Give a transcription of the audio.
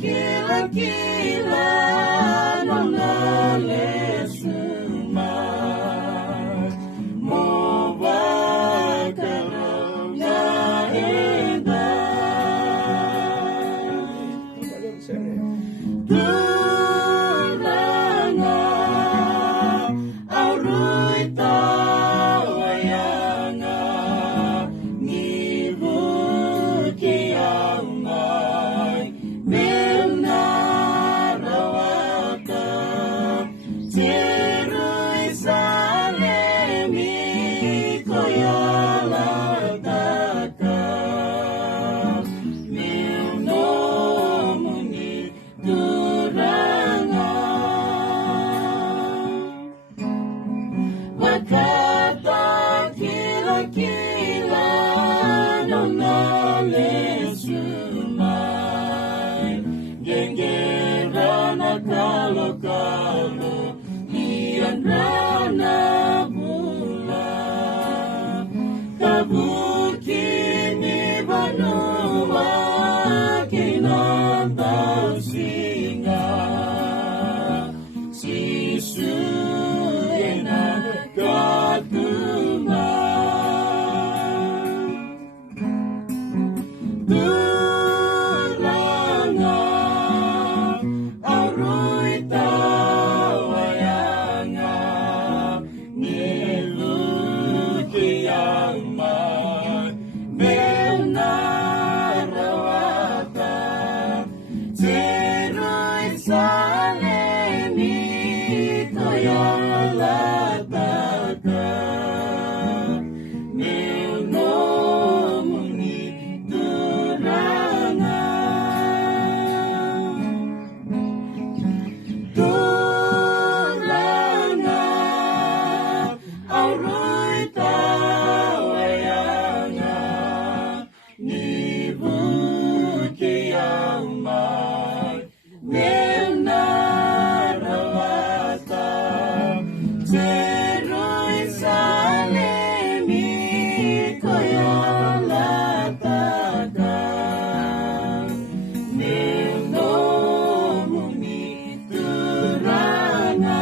Kila-kila nang nalesumay mo ba karang naeday Duranga aruy tawayanga ngibut kiyamay Kila nang nalesumay Genggera na kalo-kalo Iyan na bula Kabukin ni Banua Kinantaw singa Sisuy na katuma Duranga aruy tawayanga nilut kiyamay benarawata Tiruy salemi koyolataka Duranga